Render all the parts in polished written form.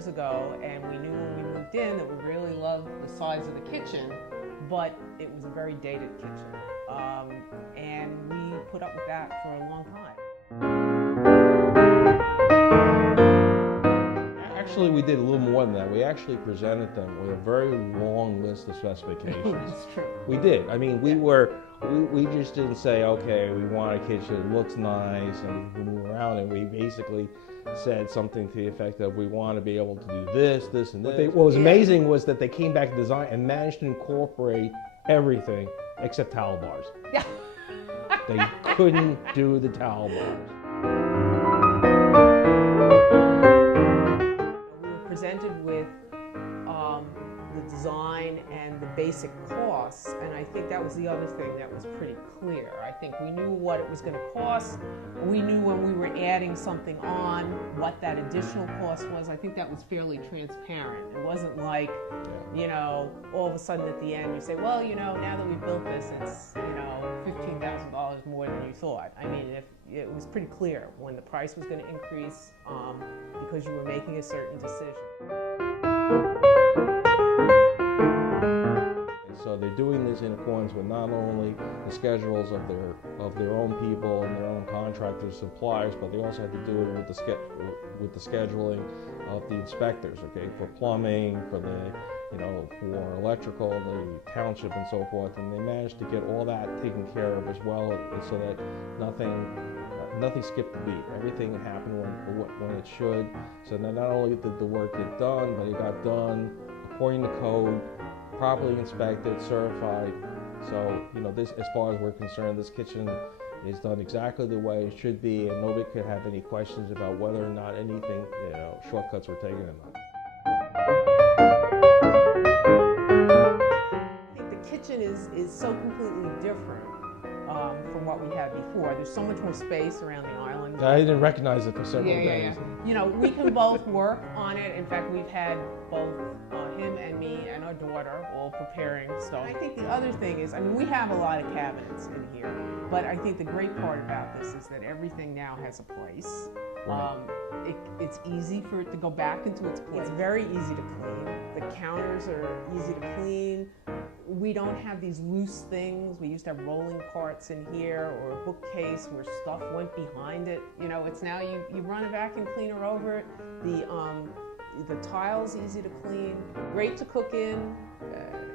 years ago, and we knew when we moved in that we really loved the size of the kitchen, but it was a very dated kitchen. And we put up with that for a long time. Actually, we did a little more than that. We actually presented them with a very long list of specifications. That's true. We did. I mean, we just didn't say, okay, we want a kitchen that looks nice and we move around, and we basically said something to the effect of, we want to be able to do this, this, and this. What was amazing was that they came back to design and managed to incorporate everything except towel bars. Yeah. They couldn't do the towel bars. We were presented with the design and the basic costs, and I think that was the other thing that was pretty clear. I think we knew what it was going to cost. We knew when we were adding something on what that additional cost was. I think that was fairly transparent. It wasn't like, you know, all of a sudden at the end you say, well, you know, now that we built this, it's, you know, $15,000 more than you thought. I mean, it was pretty clear when the price was going to increase because you were making a certain decision. So they're doing this in accordance with not only the schedules of their own people and their own contractors, suppliers, but they also have to do it with the scheduling of the inspectors. Okay, for plumbing, for the for electrical, the township, and so forth. And they managed to get all that taken care of as well, so that nothing skipped a beat. Everything happened when it should. So that not only did the work get done, but it got done according to code, properly inspected, certified. So, you know, this, as far as we're concerned, this kitchen is done exactly the way it should be, and nobody could have any questions about whether or not anything, shortcuts were taken or not. I think the kitchen is so completely different from what we had before. There's so much more space around the island. I didn't recognize it for several days. You know, we can both work on it. In fact, we've had both him and me and our daughter all preparing stuff. I think the other thing is, I mean, we have a lot of cabinets in here, but I think the great part about this is that everything now has a place. Right. It's easy for it to go back into its place. It's very easy to clean. The counters are easy to clean. We don't have these loose things. We used to have rolling carts in here, or a bookcase where stuff went behind it. You know, it's now you run a vacuum cleaner over it. The tile's easy to clean. Great to cook in.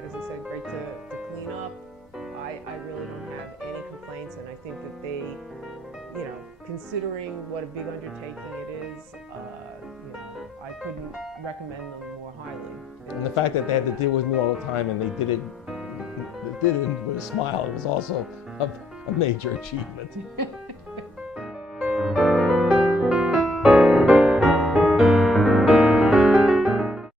As I said, great to clean up. I really don't have any complaints, and I think that they, you know, considering what a big undertaking it is, I couldn't recommend them more highly. And the fact that they had to deal with me all the time, and they did it with a smile, it was also a major achievement.